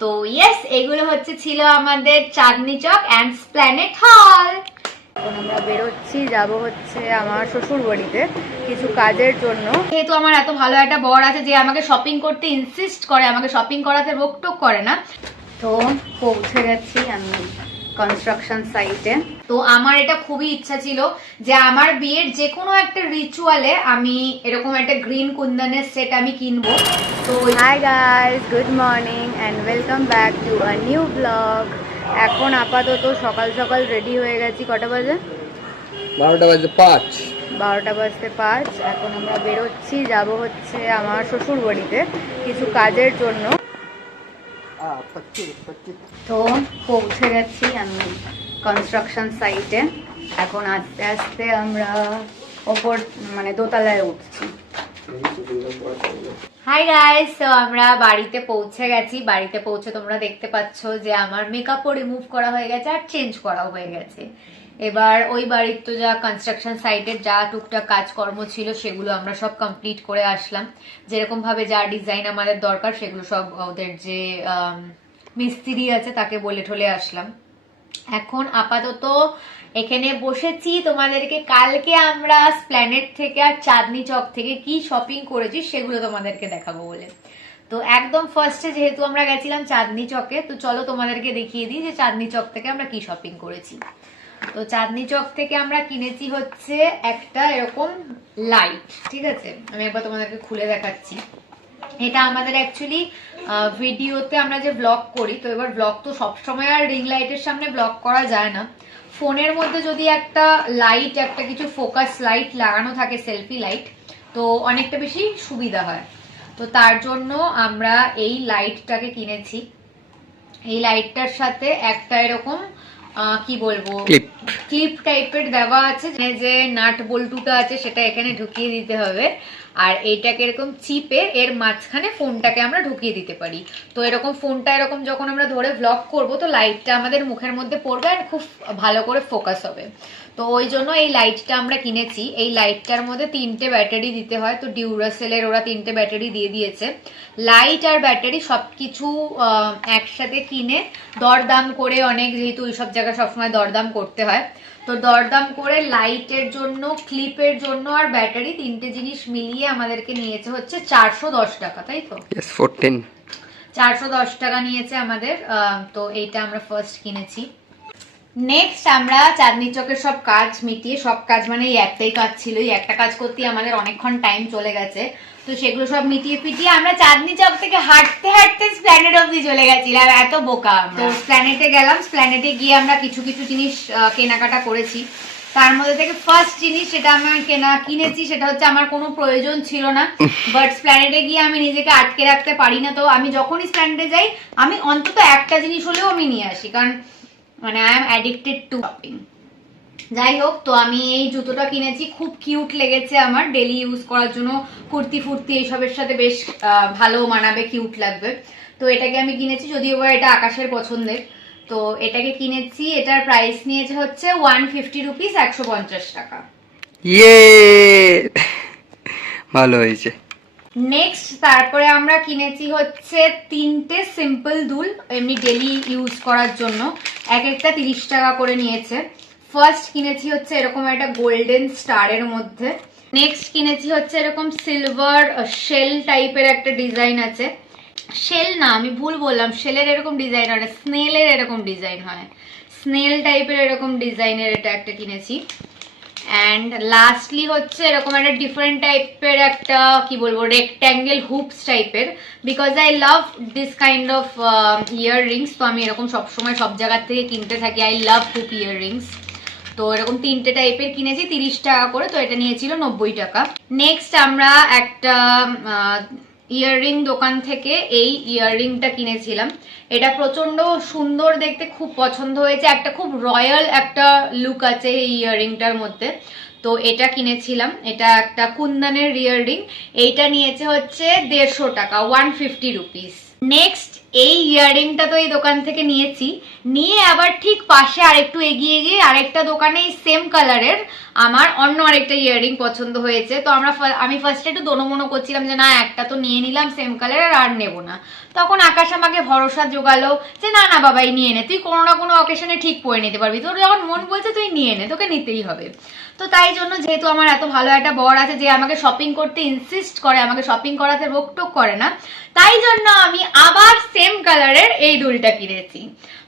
তো ইয়েস, এগুলো ছিল আমাদের চাঁদনি চক অ্যান্ড স্প্ল্যানেড হল। এখন আমরা বেরোচ্ছি, যাব আমার শ্বশুর বাড়িতে কিছু কাজের জন্য। যেহেতু আমার এত ভালো একটা বর আছে যে আমাকে শপিং করতে ইনসিস্ট করে, আমাকে শপিং করাতে রোকটোক করে না। তো পৌঁছে গেছি আমি কনস্ট্রাকশন সাইটে। তো আমার এটা খুবই ইচ্ছা ছিল যে আমার বিয়ের যে কোনো একটা রিচুয়ালে আমি এরকম একটা গ্রিন কুন্দনের সেট আমি কিনবো। তো hi guys, good morning and welcome back to a new blog. এখন আপাতত সকাল সকাল রেডি হয়ে গেছি। কটা বাজে? 12টা বাজে 5। 12টা বাজতে 5। এখন আমরা বেরোচ্ছি, যাব আমার শ্বশুর বাড়িতে কিছু কাজের জন্য। তো পৌঁছে গেছি আমি কনস্ট্রাকশন সাইটে। এখন আস্তে আস্তে আমরা ওপর দোতলায় উঠছি। হাই গাইস, তো আমরা বাড়িতে পৌঁছে গেছি। বাড়িতে পৌঁছে তোমরা দেখতে পাচ্ছ যে আমার মেকআপও রিমুভ করা হয়ে গেছে আর চেঞ্জ করা হয়ে গেছে। এবার ওই বাড়ির তো যা কনস্ট্রাকশন সাইটের যা টুকটাক কাজকর্ম ছিল সেগুলো আমরা সব কমপ্লিট করে আসলাম। যেরকম ভাবে যা ডিজাইন আমাদের দরকার সেগুলো সব ওদের যে মিস্ত্রি আছে তাকে বলে ঠলে আসলাম। এখন আপাতত এখানে বসেছি, তোমাদেরকে কালকে আমরা স্প্ল্যানেড থেকে আর চাঁদনি চক থেকে কি শপিং করেছি সেগুলো তোমাদেরকে দেখাবো বলে। তো একদম ফার্স্টে যেহেতু আমরা গেছিলাম চাঁদনি চকে, তো চলো তোমাদেরকে দেখিয়ে দিই যে চাঁদনি চক থেকে আমরা কি শপিং করেছি। তো চাঁদনি চক থেকে আমরা কিনেছি একটা এরকম লাইট। ঠিক আছে, আমি একবার তোমাদেরকে খুলে দেখাচ্ছি। এটা আমাদের অ্যাকচুয়ালি ভিডিওতে আমরা যে ব্লগ করি, তো এবার ব্লগ তো সবসময় আর রিং লাইটের সামনে ব্লগ করা যায় না। ফোনের মধ্যে যদি একটা লাইট, একটা কিছু ফোকাস লাইট লাগানো থাকে, সেলফি লাইট, তো অনেকটা বেশি সুবিধা হয়। তো তার জন্য আমরা এই লাইটটাকে কিনেছি। এই লাইটটার সাথে একটা এরকম কি বলবো ক্লিপ টাইপের দেওয়া আছে, যে নাট বল্টুটা আছে সেটা এখানে ঢুকিয়ে দিতে হবে। আর এইটাকে এরকম চিপে এর মাঝখানে ফোনটাকে আমরা ঢুকিয়ে দিতে পারি। তো এরকম ফোনটা এরকম যখন আমরা ধরে ব্লগ করব তো লাইটটা আমাদের মুখের মধ্যে পড়বে আর খুব ভালো করে ফোকাস হবে। তো ওই জন্য এই লাইটটা আমরা কিনেছি। এই লাইটটার মধ্যে 3টে ব্যাটারি দিতে হয়, তো ডিউরাসেলের ওরা 3টে ব্যাটারি দিয়ে দিয়েছে। লাইট আর ব্যাটারি সবকিছু একসাথে কিনে দরদাম করে, অনেক যেহেতু ওইসব জায়গায় সবসময় দরদাম করতে হয়, তো দরদাম করে লাইটের জন্য, ক্লিপের জন্য আর ব্যাটারি 3টে জিনিস মিলিয়ে আমাদেরকে নিয়েছে 410 টাকা, তাই তো? 410 টাকা নিয়েছে আমাদের। তো এইটা আমরা ফার্স্ট কিনেছি। নেক্সট আমরা চাঁদনি চকের সব কাজ মিটিয়ে, সব কাজ মানে এই একটাই কাজ ছিল, এই একটা কাজ করতে আমাদের অনেকক্ষণ টাইম চলে গেছে। তো সেগুলো সব মিটিয়ে পিটিয়ে আমরা চাঁদনি চক থেকে হাঁটতে হাঁটতে স্প্ল্যানেড অব্দি চলে গেছিলাম। এত বোকা। তো স্প্ল্যানেডে গেলাম, স্প্ল্যানেডে গিয়ে আমরা কিছু কিছু জিনিস কেনাকাটা করেছি। তার মধ্যে থেকে ফার্স্ট জিনিস সেটা আমার কিনেছি সেটা আমার কোনো প্রয়োজন ছিল না, বাট স্প্ল্যানেডে গিয়ে আমি নিজেকে আটকে রাখতে পারি না। তো আমি যখনই স্প্ল্যানেডে যাই আমি অন্তত একটা জিনিস হলেও আমি নিয়ে আসি, কারণ I am addicted to shopping. যাই হোক, তো আমি এই জুতোটা কিনেছি, খুব কিউট লেগেছে আমার, ডেলি ইউজ করার জন্য কুর্তি ফুর্তি এইসবের সাথে বেশ ভালো মানাবে, কিউট লাগবে। তো এটাকে আমি কিনেছি, যদিও এটা আকাশের পছন্দের। তো এটাকে কিনেছি, এটার প্রাইস নিয়েছে 150 রুপিস, 150 টাকা। ভালো হয়েছে। নেক্সট তারপরে আমরা কিনেছি 3টে সিম্পল দুল, এমনি ডেলি ইউজ করার জন্য। একটা 30 টাকা করে নিয়েছে। ফার্স্ট কিনেছি এরকম একটা গোল্ডেন স্টারের মধ্যে। নেক্সট কিনেছি এরকম সিলভার শেল টাইপের একটা ডিজাইন আছে। শেল না, আমি ভুল বললাম, শেলের এরকম ডিজাইন হয় না, স্নেলের এরকম ডিজাইন হয়, স্নেল টাইপের এরকম ডিজাইনের এটা একটা কিনেছি। অ্যান্ড লাস্টলি এরকম একটা ডিফারেন্ট টাইপের একটা কি বলবো রেক্ট্যাঙ্গেল হুপস টাইপের, because I love this kind of year Rings. তো আমি এরকম সবসময় সব জায়গার থেকে কিনতে থাকি, I love Hoop year Rings. তো এরকম 3টে টাইপের কিনেছি 30 টাকা করে, তো এটা নিয়েছিল 90 টাকা। নেক্সট আমরা একটা ইয়াররিং দোকান থেকে এই ইয়াররিংটা কিনেছিলাম। এটা প্রচন্ড সুন্দর দেখতে, খুব পছন্দ হয়েছে, একটা খুব রয়্যাল একটা লুক আছে এই ইয়াররিংটার মধ্যে। তো এটা কিনেছিলাম, এটা একটা কুন্দনের ইয়াররিং। এইটা নিয়েছে 150 টাকা, 150 রুপিস। নেক্সট এই ইয়াররিংটা তো এই দোকান থেকে নিয়েছি, নিয়ে আবার ঠিক পাশে আরেকটু এগিয়ে গিয়ে আরেকটা দোকানে সেম কালারের আমার অন্য আরেকটা ইয়াররিং পছন্দ হয়েছে। তো আমি ফার্স্টে একটু দোনোমনো করছিলাম যে না একটা তো নিয়ে নিলাম সেম কালারের, আর নেবো না। তখন আকাশ আমাকে ভরসা জোগালো যে না না বাবাই নিয়ে নে, তুই কোনো না কোনো অকেশনে ঠিক পরে নিতে পারবি, তোর যখন মন বলছে তুই নিয়ে নে, তোকে নিতেই হবে। তো তাই জন্য যেহেতু আমার এত ভালো একটা বর আছে যে আমাকে শপিং করতে ইনসিস্ট করে, আমাকে শপিং করাতে রোকটোক করে না, তাই জন্য আমি আবার সেম কালারের এই দুলটা কিনেছি।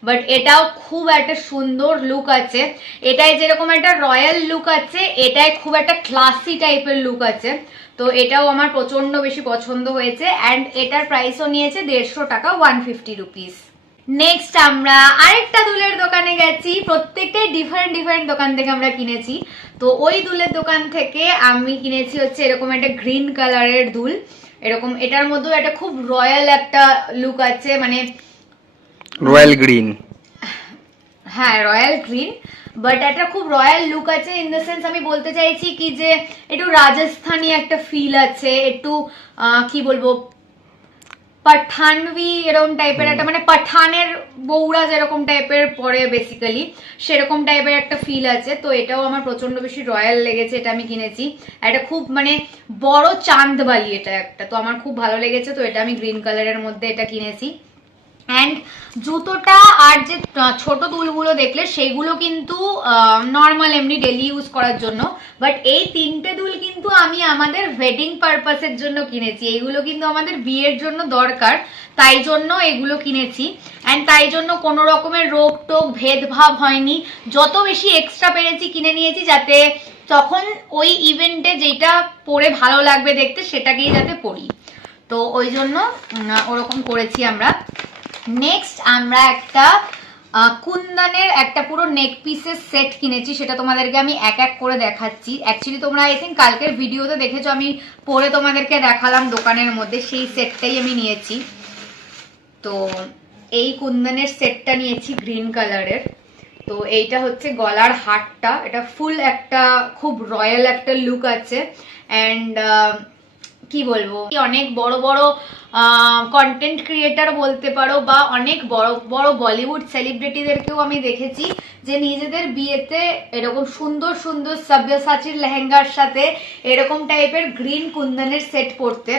বাট এটাও খুব একটা সুন্দর লুক আছে, এটাই যেরকম একটা রয়্যাল লুক আছে, এটাই খুব একটা ক্লাসি টাইপের লুক আছে। তো এটাও আমার প্রচন্ড বেশি পছন্দ হয়েছে, অ্যান্ড এটার প্রাইসও নিয়েছে 150 টাকা, 150 রুপিস। নেক্সট আমরা আরেকটা দুলের দোকানে গেছি, প্রত্যেকটাই ডিফারেন্ট দোকান থেকে আমরা কিনেছি। তো ওই দুলের দোকান থেকে আমি কিনেছি হচ্ছে এরকম একটা গ্রিন কালারের দুল, এরকম এটার মধ্যেও একটা খুব রয়্যাল একটা লুক আছে, মানে রয়্যাল গ্রিন, হ্যাঁ রয়্যাল গ্রিন, বাট একটা খুব রয়্যাল লুক আছে। ইন দ্য সেন্স আমি বলতে চাইছি কি যে একটু রাজস্থানী একটা ফিল আছে, একটু কি বলবো পাঠানভি এরকম টাইপের একটা, মানে পাঠানের বউরা যেরকম টাইপের পরে বেসিক্যালি সেরকম টাইপের একটা ফিল আছে। তো এটাও আমার প্রচন্ড বেশি রয়্যাল লেগেছে, এটা আমি কিনেছি। এটা খুব মানে বড় চাঁদবালি এটা একটা, তো আমার খুব ভালো লেগেছে। তো এটা আমি গ্রিন কালারের মধ্যে এটা কিনেছি। অ্যান্ড জুতোটা আর যে ছোট দুলগুলো দেখলে সেগুলো কিন্তু নর্মাল এমনি ডেলি ইউজ করার জন্য, বাট এই তিনটে দুল কিন্তু আমি আমাদের ওয়েডিং পারপাসের জন্য কিনেছি। এইগুলো কিন্তু আমাদের বিয়ের জন্য দরকার, তাই জন্য এগুলো কিনেছি। অ্যান্ড তাই জন্য কোনো রকমের রোগ টোক ভেদভাব হয়নি, যত বেশি এক্সট্রা পেরেছি কিনে নিয়েছি, যাতে তখন ওই ইভেন্টে যেটা পরে ভালো লাগবে দেখতে সেটাকেই যাতে পরি। তো ওই জন্য ওরকম করেছি আমরা। নেক্সট আমরা একটা কুন্দনের একটা পুরো নেক পিসের সেট কিনেছি, সেটা তোমাদেরকে আমি এক এক করে দেখাচ্ছি। অ্যাকচুয়ালি তোমরা আই থিঙ্ক কালকের ভিডিওতে দেখেছো, আমি পরে তোমাদেরকে দেখালাম দোকানের মধ্যে, সেই সেটটাই আমি নিয়েছি। তো এই কুন্দনের সেটটা নিয়েছি গ্রিন কালারের। তো এইটা হচ্ছে গলার হারটা, এটা ফুল একটা খুব রয়্যাল একটা লুক আছে। অ্যান্ড কি বলবো, অনেক বড় বড় কন্টেন্ট ক্রিয়েটার বলতে পারো, বা অনেক বড় বড় বলিউড সেলিব্রিটিদেরকেও আমি দেখেছি যে নিজেদের বিয়েতে এরকম সুন্দর সুন্দর সব্যসাচীর লেহেঙ্গার সাথে এরকম টাইপের গ্রিন কুন্দনের সেট পরতে।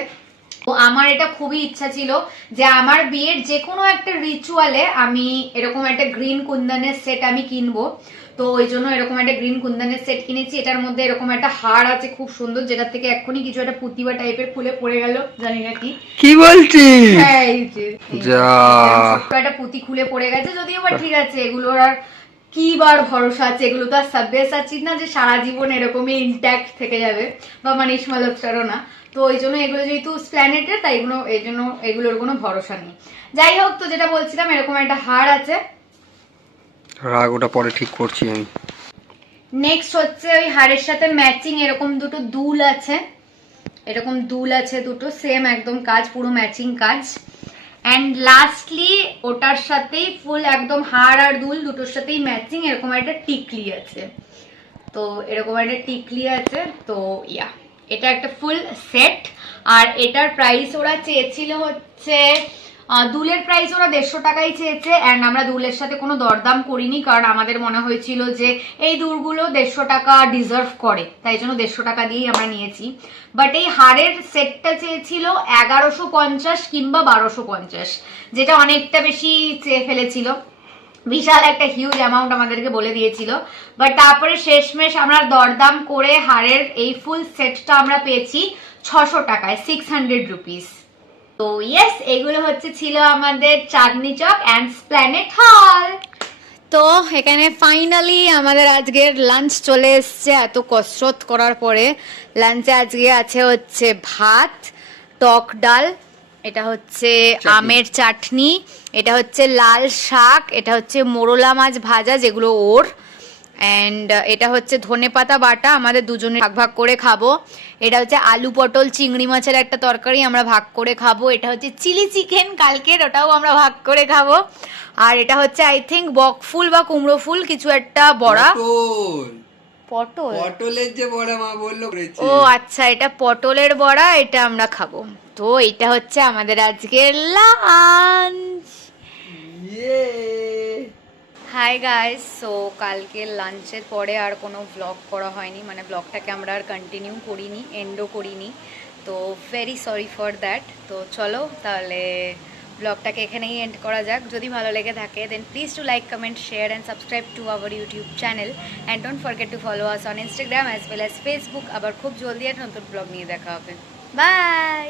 তো আমার এটা খুবই ইচ্ছা ছিল যে আমার বিয়ের যে কোনো একটা রিচুয়ালে আমি এরকম একটা গ্রিন কুন্দনের সেট আমি কিনবো। তো ওই জন্য এরকম একটা গ্রিন কুন্দনের সেট কিনেছি। এটার মধ্যে এরকম একটা হার আছে খুব সুন্দর, যেটার থেকে এক্ষুনি কিছু একটা পুতিবা টাইপের খুলে পড়ে গেল, জানি না কি বলছিস? হ্যাঁ এই যে একটা পুঁতি খুলে পড়ে গেছে, যদিও বা ঠিক আছে, এগুলোর আর কি বার ভরসা আছে, এগুলো তো আর সব্যসাচী না যে সারা জীবন এরকমই ইনট্যাক্ট থেকে যাবে, বা মানিশ মালহোত্রারও না। তো ওই জন্য এগুলো যেহেতু স্প্ল্যানেটের, তাই এই জন্য এগুলোর কোনো ভরসা নেই। যাই হোক, তো যেটা বলছিলাম এরকম একটা হার আছে, রাগ ওটা পরে ঠিক করছি আমি। নেক্সট হচ্ছে ওই হারের সাথে ম্যাচিং এরকম দুটো দুল আছে, এরকম দুল আছে দুটো, সেম একদম কাজ, পুরো ম্যাচিং কাজ। অ্যান্ড লাস্টলি ওটার সাথেই ফুল একদম হার আর দুল দুটোর সাথেই ম্যাচিং এরকম একটা টিকলি আছে। তো এরকম একটা টিকলি আছে। তো এটা একটা ফুল সেট। আর এটার প্রাইস ওরা চেয়েছিল হচ্ছে দুলের প্রাইস ওরা 150 টাকাই চেয়েছে। অ্যান্ড আমরা দুলের সাথে কোনো দরদাম করিনি, কারণ আমাদের মনে হয়েছিল যে এই দুলগুলো 150 টাকা ডিজার্ভ করে, তাই জন্য 150 টাকা দিয়েই আমরা নিয়েছি। বাট এই হারের সেটটা চেয়েছিল 1150 কিংবা 1250, যেটা অনেকটা বেশি চেয়ে ফেলেছিল, বিশাল একটা হিউজ অ্যামাউন্ট আমাদেরকে বলে দিয়েছিল। বাট তারপরে শেষমেশ আমরা দরদাম করে হারের এই ফুল সেটটা আমরা পেয়েছি 600 টাকায়, 600 রুপিস। তো ইয়েস, এগুলো ছিল আমাদের চাঁদনি চক অ্যান্ড স্প্ল্যানেট হল। তো এখানে ফাইনালি আমাদের আজকের লাঞ্চ চলে এসছে। এত কসরত করার পরে লাঞ্চে আজকে আছে হচ্ছে ভাত, টক ডাল, এটা হচ্ছে আমের চাটনি, এটা হচ্ছে লাল শাক, এটা হচ্ছে মোরলা মাছ ভাজা যেগুলো ওর, অ্যান্ড এটা হচ্ছে ধনেপাতা বাটা, আমাদের দুজনে ভাগ ভাগ করে খাবো। এটা হচ্ছে আলু পটল চিংড়ি মাছের একটা তরকারি, আমরা ভাগ করে খাবো। এটা হচ্ছে চিলি চিকেন কালকের, ওটাও আমরা ভাগ করে খাবো। আর এটা হচ্ছে আই থিঙ্ক বকফুল বা কুমড়ো ফুল কিছু একটা বড়া, পটলের যে বড়া মা বললো। ও আচ্ছা, এটা পটলের বড়া, এটা আমরা খাবো। তো এটা হচ্ছে আমাদের আজকের lunch. High hi guys, so কালকে লাঞ্চের পরে আর কোনো ব্লগ করা হয়নি, মানে ব্লগটাকে আমরা আর কন্টিনিউ করিনি, এন্ডও করিনি। তো ভেরি সরি ফর দ্যাট। তো চলো তাহলে ব্লগটাকে এখানেই এন্ড করা যাক। যদি ভালো লেগে থাকে then please to like, comment, share and subscribe to our YouTube channel and don't forget to follow us on Instagram as well as Facebook. আবার খুব জলদি একটা নতুন ব্লগ নিয়ে দেখা হবে। বাই।